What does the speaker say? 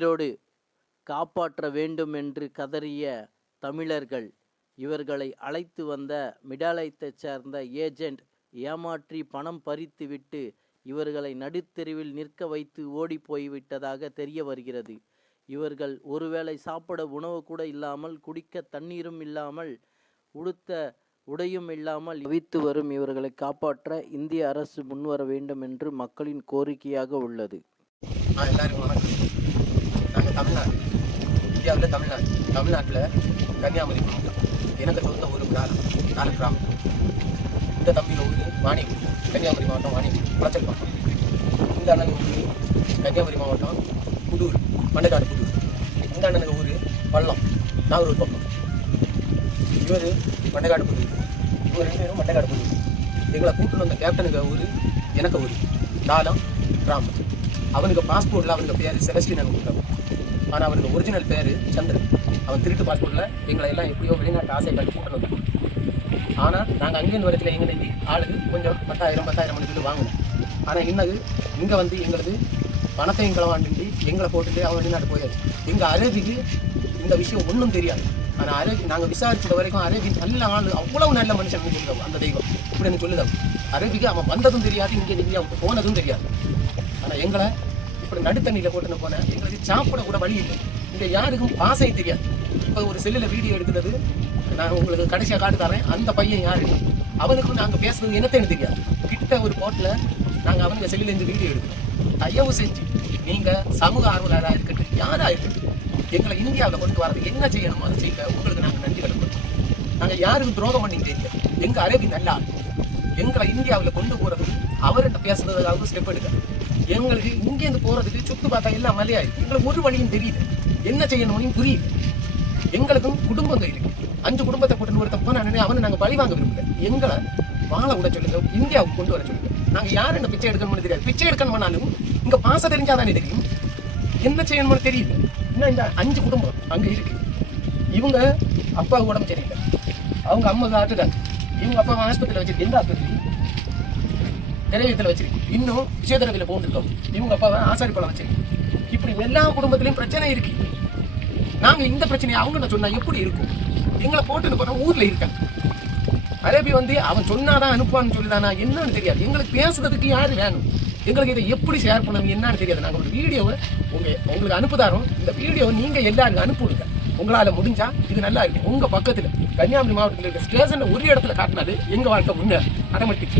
கண்ணீரோடு காப்பாற்ற வேண்டும் என்று கதறிய தமிழர்கள் இவர்களை அழைத்து வந்த மிடாலயத்தைச் சேர்ந்த ஏஜெண்ட் ஏமாற்றி பணம் பறித்துவிட்டு இவர்களை நடுத்தெருவில் நிற்க வைத்து ஓடி போய்விட்டதாக தெரிய வருகிறது. இவர்கள் ஒருவேளை சாப்பிட உணவு கூட இல்லாமல், குடிக்க தண்ணீரும் இல்லாமல், உடுத்த உடையும் இல்லாமல் தவித்து வரும் இவர்களை காப்பாற்ற இந்திய அரசு முன்வர வேண்டும் என்று மக்களின் கோரிக்கையாக உள்ளது. எல்லாருக்கும் வணக்கம். நாங்கள் தமிழ்நாடு, இந்தியாவில் தமிழ்நாட்டில் கன்னியாகுமரி மாவட்டம். எனக்கு சொந்த ஊர் கிராமம். இந்த தம்பியில் ஊர் வாணியகுடி, கன்னியாகுமரி மாவட்டம் வாணியகுடி, குளச்சல் பக்கம். இந்த அண்ணனுக்கு ஊர் கன்னியாகுமரி மாவட்டம் புதூர், மண்டைக்காடு புதூர். இந்த அண்ணனுக்கு ஊர் பள்ளம், நாகூர் பக்கம். இவர் மண்டைக்காடு புதூர், இவர் 2 பேரும் மண்டைக்காடு புதூர். எங்களை கூப்பிட்டு வந்த கேப்டனுக்கு ஊர் எனக்கு ஊர் தாளம் கிராமம். அவனுக்கு பாஸ்போர்ட்டில் அவனுக்கு பேர் செலஸ்டின் கொடுத்தாங்க. ஆனால் அவனுக்கு ஒரிஜினல் பேர் சந்திரன். அவன் திருட்டு பாஸ்போர்ட்டில் எங்களை எல்லாம் எப்படியோ வெளிநாட்டு ஆசை காட்டி கூப்பிட்டு வந்தான். ஆனால் நாங்கள் அங்கேருந்து வரத்தில் எங்களுக்கு ஆளுக்கு கொஞ்சம் 10,000 மணிக்கு வாங்கினோம். ஆனால் இன்னது இங்கே வந்து எங்களுக்கு பணத்தையும் களவாண்டி எங்களை போட்டுட்டு அவன் வெளிநாட்டு போயாச்சு. எங்கள் அரேபிக்கு இந்த விஷயம் ஒன்றும் தெரியாது. ஆனால் அரேபி நாங்கள் விசாரிச்சது வரைக்கும் அரேபி நல்ல ஆள், அவ்வளவு நல்ல மனுஷன் சொல்லுவோம். அந்த தெய்வம் இப்படின்னு சொல்லுதான். அரேபிக்கு அவன் வந்ததும் தெரியாது, இங்கே இந்தியாவுக்கு போனதும் தெரியாது. ஆனால் எங்களை இப்படி நடுத்தண்ணியில் போட்டுன்னு போனேன். எங்களுக்கு சாப்பிட கூட வழி இல்லை. இங்கே யாருக்கும் பாசை தெரியாது. இப்போ ஒரு செல்லில் வீடியோ எடுக்கிறது நான் உங்களுக்கு கடைசியாக காட்டு தரேன். அந்த பையன் யாரு, அவனுக்கும் நாங்கள் பேசுறது என்னத்தையும் தெரியாது. கிட்ட ஒரு கோட்டில் நாங்கள் அவனுங்க செல்லிலேருந்து வீடியோ எடுக்கிறோம். தயவு செஞ்சு நீங்கள் சமூக ஆர்வலராக இருக்கட்டும், யாராக இருக்கட்டும், எங்களை இந்தியாவில் கொண்டு வரது என்ன செய்யணுமோ அதை செய்ய உங்களுக்கு நாங்கள் நன்றி கடன். நாங்கள் யாருக்கும் துரோகம் பண்ணி தெரியல. எங்கள் அரேபி நல்லா எங்களை இந்தியாவில் கொண்டு போகிறது அவர்கிட்ட பேசுறதுக்காக ஸ்டெப் எடுக்க. எங்களுக்கு இங்கேருந்து போகிறதுக்கு சுற்று பார்த்தா எல்லாம் மலையாயிருக்கு. எங்களுக்கு ஒரு வழியும் தெரியுது, என்ன செய்யணும்னு புரியுது. எங்களுக்கும் குடும்பங்கள் இருக்கு. 5 குடும்பத்தை கூட்டு ஒருத்த போனானே அவனை நாங்கள் பழி வாங்க விரும்பல. எங்களை வாழ விட சொல்லுங்க, இந்தியாவுக்கு கொண்டு வர சொல்லுங்க. நாங்கள் யார் என்ன பிச்சை எடுக்கணும்னு தெரியாது. பிச்சை எடுக்கணும்னாலும் இங்கே பாச தெரிஞ்சாதானே தெரியும், என்ன செய்யணும்னு தெரியுது. இன்னும் இந்த 5 குடும்பம் அங்கே இருக்கு. இவங்க அப்பாவுக்கு உடம்பு சரியில்லை, அவங்க அம்மாவுக்கு ஆட்டுட்டாங்க. இவங்க அப்பாவை ஆஸ்பத்திரியில் வச்சிருக்கு. எந்த ஆஸ்பத்திரி? நிறைவேற்றில் வச்சிருக்கு. இன்னும் விசேதரவில் போட்டுருக்கோம். இவங்க அப்பாவை ஆசாரிப்பழம் வச்சிருக்கு. இப்படி எல்லா குடும்பத்திலையும் பிரச்சனை இருக்கு. நாங்கள் இந்த பிரச்சனையை அவங்க சொன்னா எப்படி இருக்கும்? எங்களை போட்டுன்னு போனா ஊர்ல இருக்காங்க. அரேபி வந்து அவன் சொன்னாதான் அனுப்புவான்னு சொல்லிதானா என்னன்னு தெரியாது. எங்களுக்கு பேசுறதுக்கு யாரு வேணும்? எங்களுக்கு இதை எப்படி ஷேர் பண்ணணும் என்னன்னு தெரியாது. நாங்கள் ஒரு வீடியோவை உங்களுக்கு அனுப்புதாரோம். இந்த வீடியோவை நீங்க எல்லாருக்கும் அனுப்பிவிடுங்க. உங்களால முடிஞ்சா இது நல்லா இருக்கும். உங்க பக்கத்துல கன்னியாகுமரி மாவட்டத்தில் இருக்க ஸ்டேஷன்ல ஒரு இடத்துல காட்டினாலும் எங்க வாழ்க்கை முன்னேற ஆட்டோமேட்டிக்.